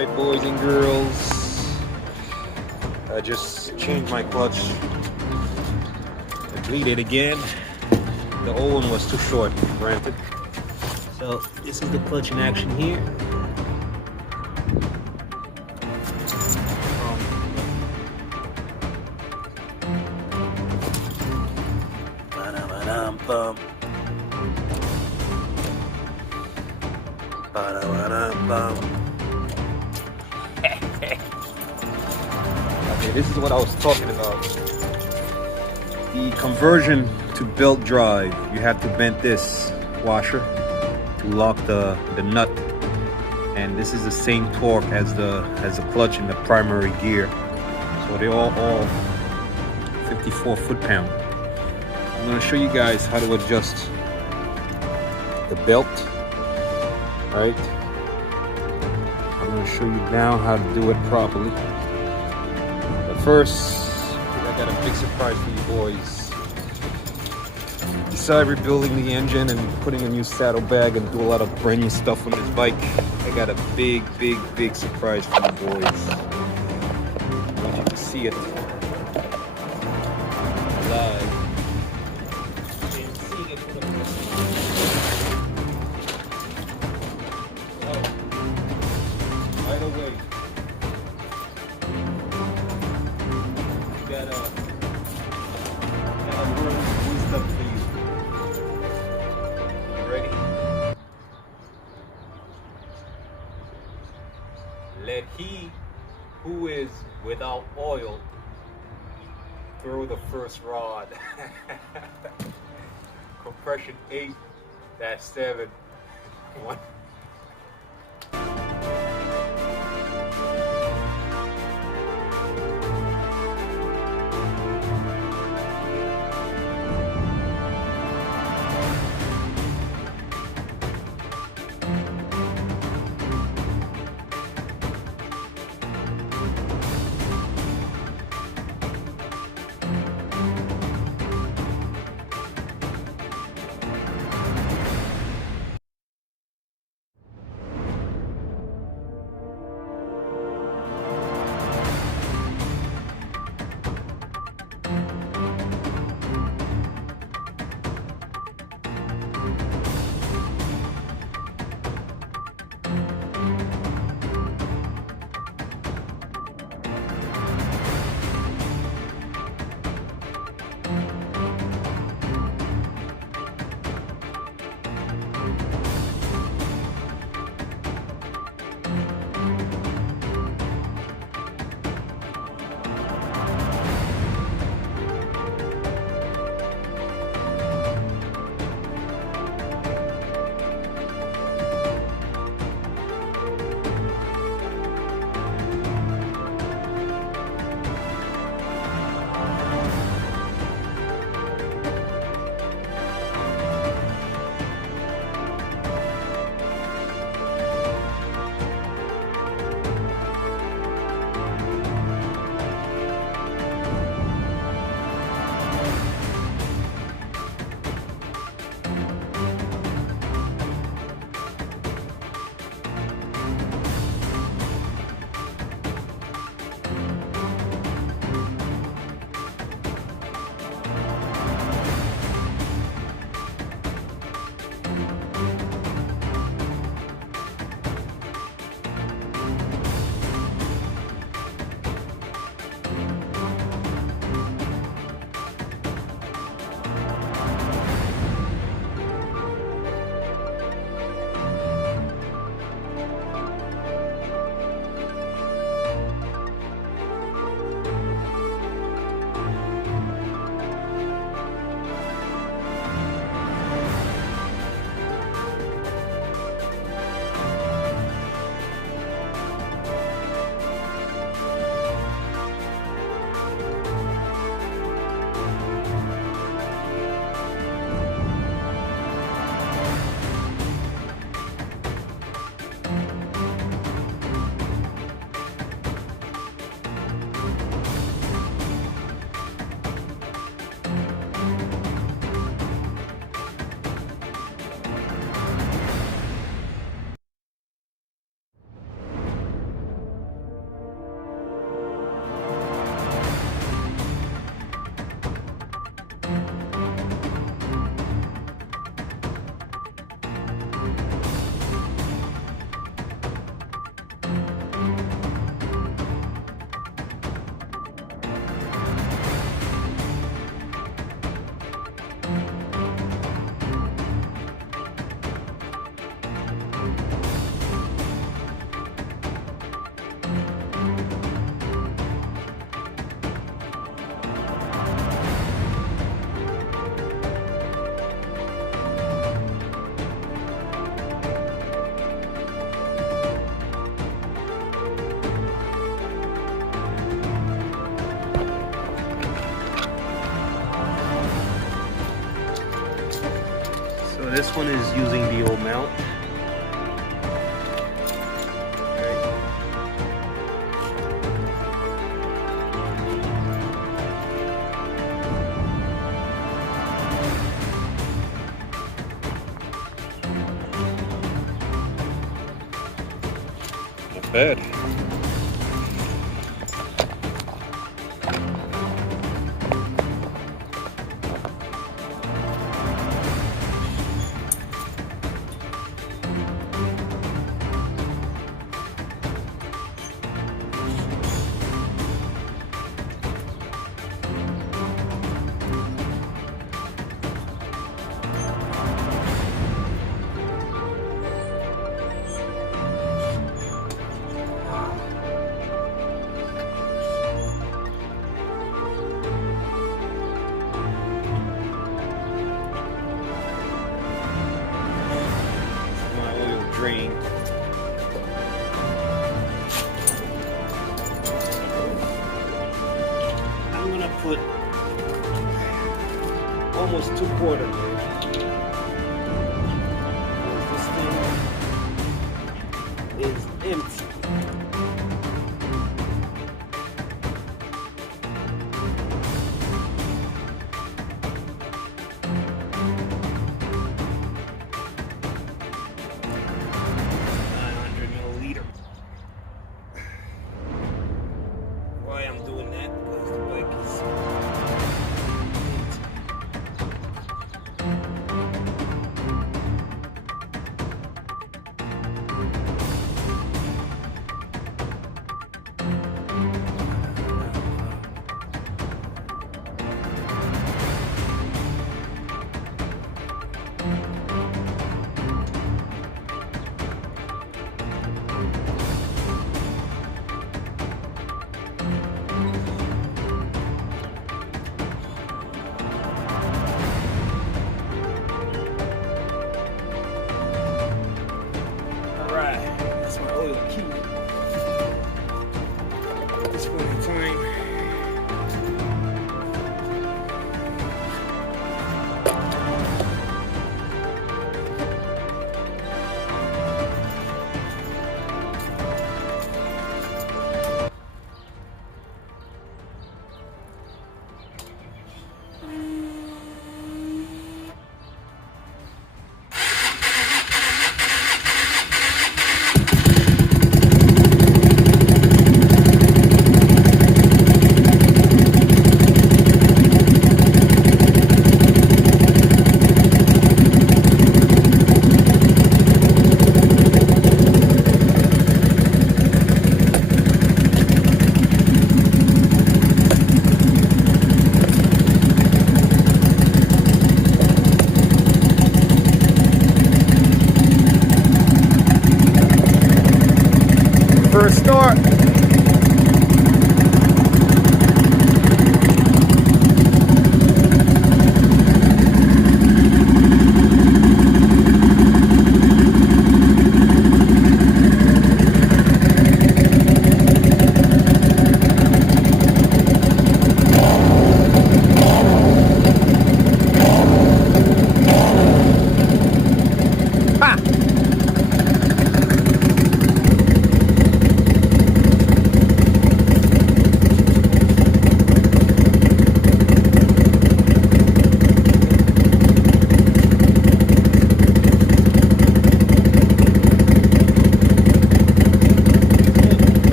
Alright, boys and girls, I just changed my clutch. I bleed it again. The old one was too short, granted. So this is the clutch in action here. Okay, this is what I was talking about. The conversion to belt drive. You have to bend this washer to lock the nut, and this is the same torque as the clutch in the primary gear. So they're all 54 foot-pound. I'm going to show you guys how to adjust the belt. Right? I'm going to show you now how to do it properly. But first, I got a big surprise for you boys. Besides rebuilding the engine and putting a new saddlebag and do a lot of brand new stuff on this bike, I got a big surprise for you boys. I want you to see it live. Right away, got a word of wisdom for you. You ready? Let he who is without oil throw the first rod. Compression 8-7. 1. this one is using the old mount. Not bad. Drain. I'm gonna put almost 2/4